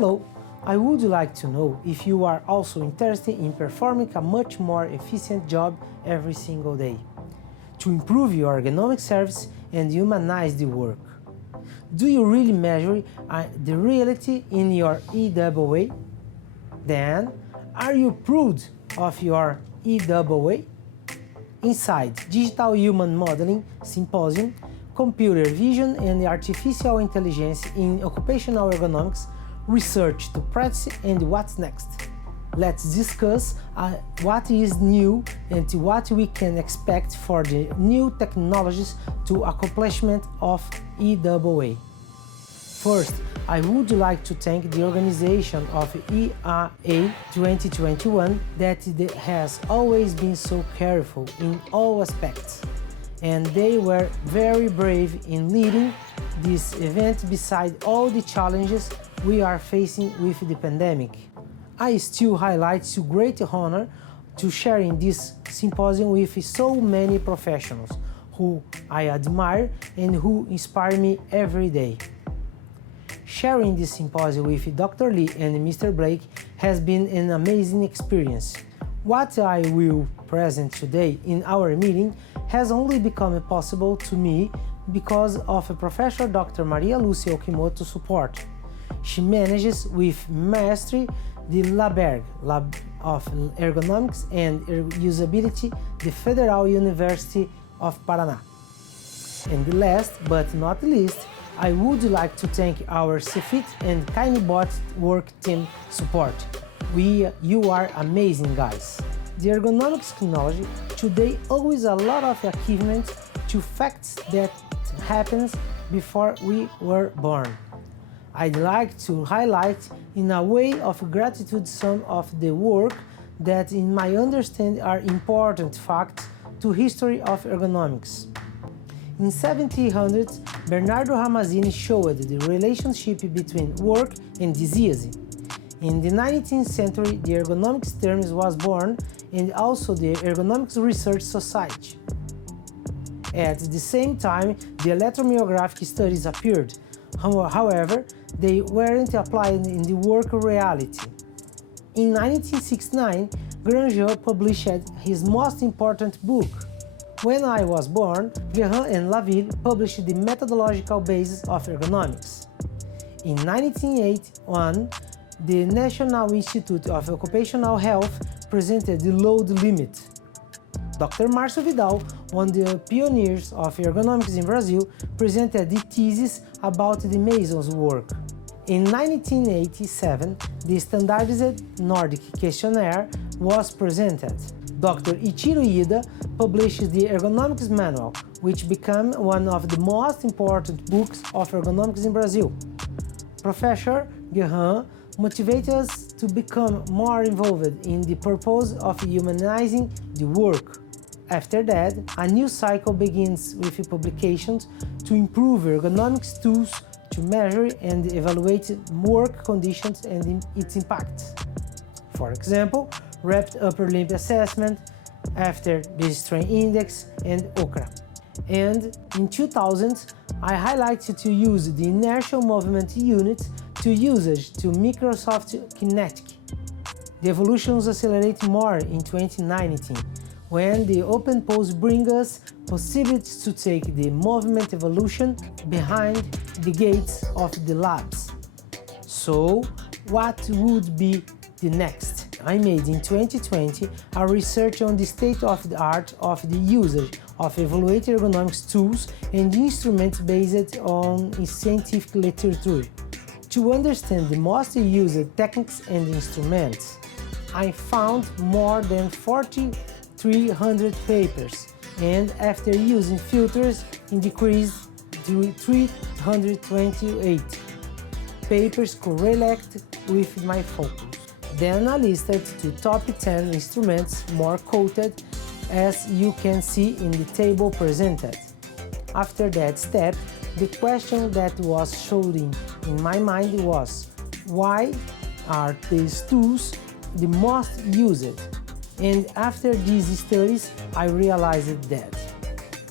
Hello, I would like to know if you are also interested in performing a much more efficient job every single day, to improve your ergonomic service and humanize the work. Do you really measure the reality in your EAA? Then, are you proud of your EAA? Inside Digital Human Modeling Symposium, Computer Vision and Artificial Intelligence in Occupational Ergonomics, Research to Practice and What's Next. Let's discuss what is new and what we can expect for the new technologies to accomplishment of EAA. First, I would like to thank the organization of IEA 2021 that has always been so careful in all aspects, and they were very brave in leading this event beside all the challenges we are facing with the pandemic. I still highlight the great honor to sharing this symposium with so many professionals who I admire and who inspire me every day. Sharing this symposium with Dr. Lee and Mr. Blake has been an amazing experience. What I will present today in our meeting has only become possible to me because of Professor Dr. Maria Lúcia Okimoto's support. She manages with mastery the LABERG, Lab of Ergonomics and Usability, the Federal University of Paraná. And last but not least, I would like to thank our CFIT and kinebot work team support. You are amazing guys. The ergonomics technology today owes a lot of achievements to facts that happens before we were born. I'd like to highlight in a way of gratitude some of the work that in my understanding are important facts to history of ergonomics. In 1700s, Bernardo Ramazzini showed the relationship between work and disease. In the 19th century, the ergonomics term was born and also the Ergonomics Research Society. At the same time, the electromyographic studies appeared. However, they weren't applied in the work reality. In 1969, Grandjean published his most important book. When I was born, Guérin and Laville published the methodological basis of ergonomics. In 1981, the National Institute of Occupational Health presented the load limit. Dr. Márcio Vidal, one of the pioneers of ergonomics in Brazil, presented the thesis about the Mason's work. In 1987, the standardized Nordic questionnaire was presented. Dr. Ichiro Ida published the Ergonomics Manual, which became one of the most important books of ergonomics in Brazil. Professor Guérin motivated us to become more involved in the purpose of humanizing the work. After that, a new cycle begins with publications to improve ergonomics tools to measure and evaluate work conditions and its impacts. For example, Rapid Upper Limb Assessment, After the Strain Index, and OCRA. And in 2000, I highlighted to use the inertial movement unit to usage to Microsoft Kinetic. The evolutions accelerate more in 2019, when the open pose brings us possibilities to take the movement evolution behind the gates of the labs. So, what would be the next? I made in 2020 a research on the state-of-the-art of the usage of evaluated ergonomics tools and instruments based on scientific literature. To understand the most used techniques and instruments, I found more than 4,300 papers, and after using filters, it decreased to 328 papers correlate with my focus. Then I listed the top 10 instruments more quoted, as you can see in the table presented. After that step, the question that was showing in my mind was, why are these tools the most used? And after these studies, I realized that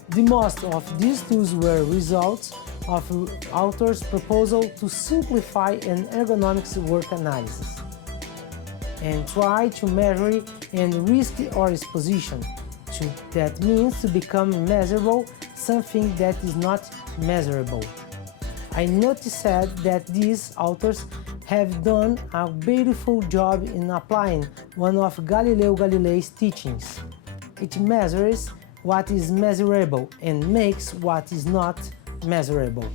the most of these tools were results of author's proposal to simplify an ergonomics work analysis and try to measure and risk or exposition. That means to become measurable something that is not measurable. I noticed that these authors have done a beautiful job in applying one of Galileo Galilei's teachings. It measures what is measurable and makes what is not measurable.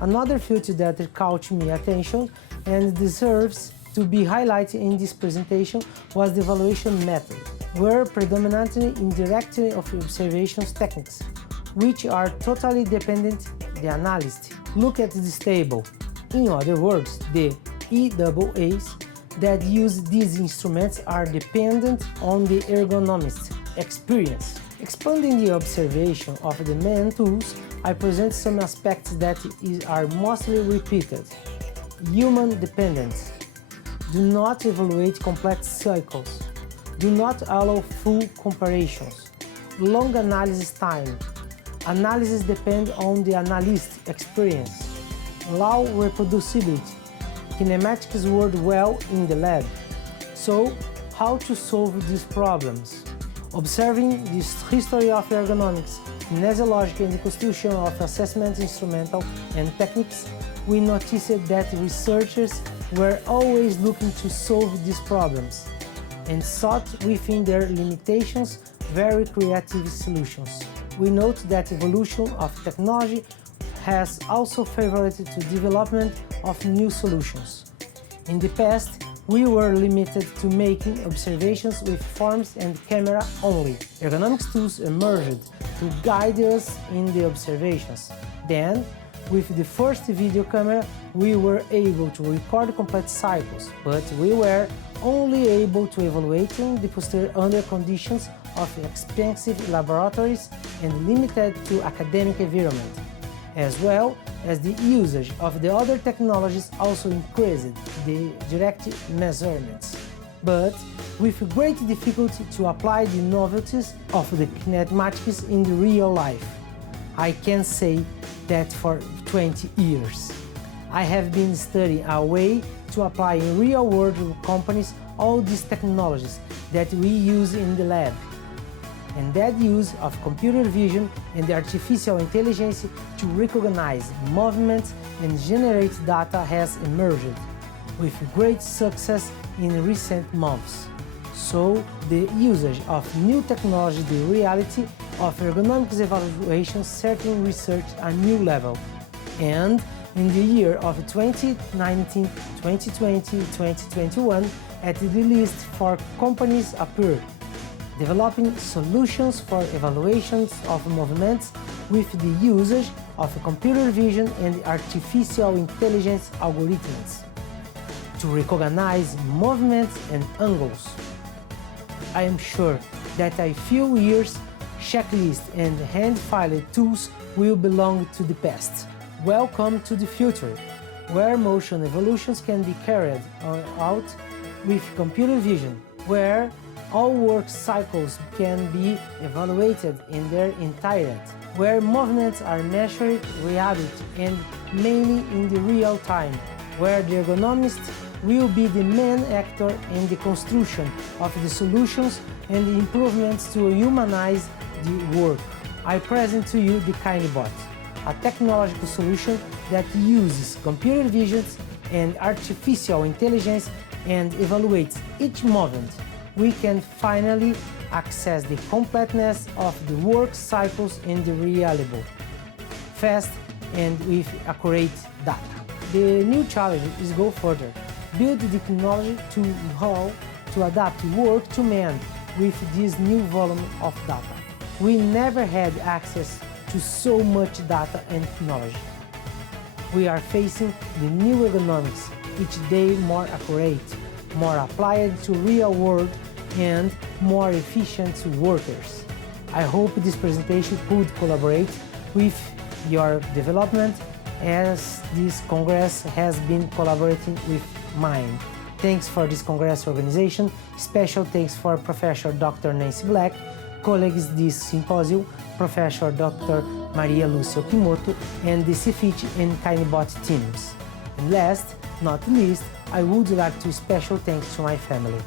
Another field that caught my attention and deserves to be highlighted in this presentation was the evaluation method, where predominantly indirect observations techniques, which are totally dependent on the analyst. Look at this table. In other words, the IEAs that use these instruments are dependent on the ergonomist experience. Expanding the observation of the main tools, I present some aspects that are mostly repeated. Human dependence. Do not evaluate complex cycles. Do not allow full comparisons. Long analysis time. Analysis depends on the analyst's experience. Low reproducibility. Kinematics work well in the lab. So, how to solve these problems? Observing the history of ergonomics, kinesiology and the construction of assessment instrumental and techniques, we noticed that researchers were always looking to solve these problems and sought within their limitations very creative solutions. We note that evolution of technology has also favored the development of new solutions. In the past, we were limited to making observations with forms and camera only. Ergonomics tools emerged to guide us in the observations. Then, with the first video camera, we were able to record complex cycles, but we were only able to evaluate the posterior under conditions of expensive laboratories and limited to academic environment, as well as the usage of the other technologies also increased the direct measurements, but with great difficulty to apply the novelties of the kinematics in the real life. I can say that for 20 years. I have been studying a way to apply in real-world companies all these technologies that we use in the lab. And that use of computer vision and artificial intelligence to recognize movements and generate data has emerged with great success in recent months. So, the usage of new technology, the reality of ergonomics evaluation certainly reached a new level. And in the year of 2019, 2020, 2021, at the list for companies appeared, developing solutions for evaluations of movements with the usage of computer vision and artificial intelligence algorithms to recognize movements and angles. I am sure that a few years checklists and hand-filed tools will belong to the past. Welcome to the future, where motion evolutions can be carried out with computer vision, where all work cycles can be evaluated in their entirety, where movements are measured reliably and mainly in the real time, where the ergonomist will be the main actor in the construction of the solutions and the improvements to humanize the work. I present to you the kinebot, a technological solution that uses computer vision and artificial intelligence and evaluates each movement. We can finally access the completeness of the work cycles in the reliable, fast, and with accurate data. The new challenge is go further, build the technology to how to adapt work to man with this new volume of data. We never had access to so much data and technology. We are facing the new ergonomics, each day more accurate, more applied to real world, and more efficient workers. I hope this presentation could collaborate with your development as this Congress has been collaborating with mine. Thanks for this Congress organization. Special thanks for Professor Dr. Nancy Black, colleagues this symposium, Professor Dr. Maria Lúcia Okimoto, and the Cefit and Kinebot teams. And last, not least, I would like to special thanks to my family.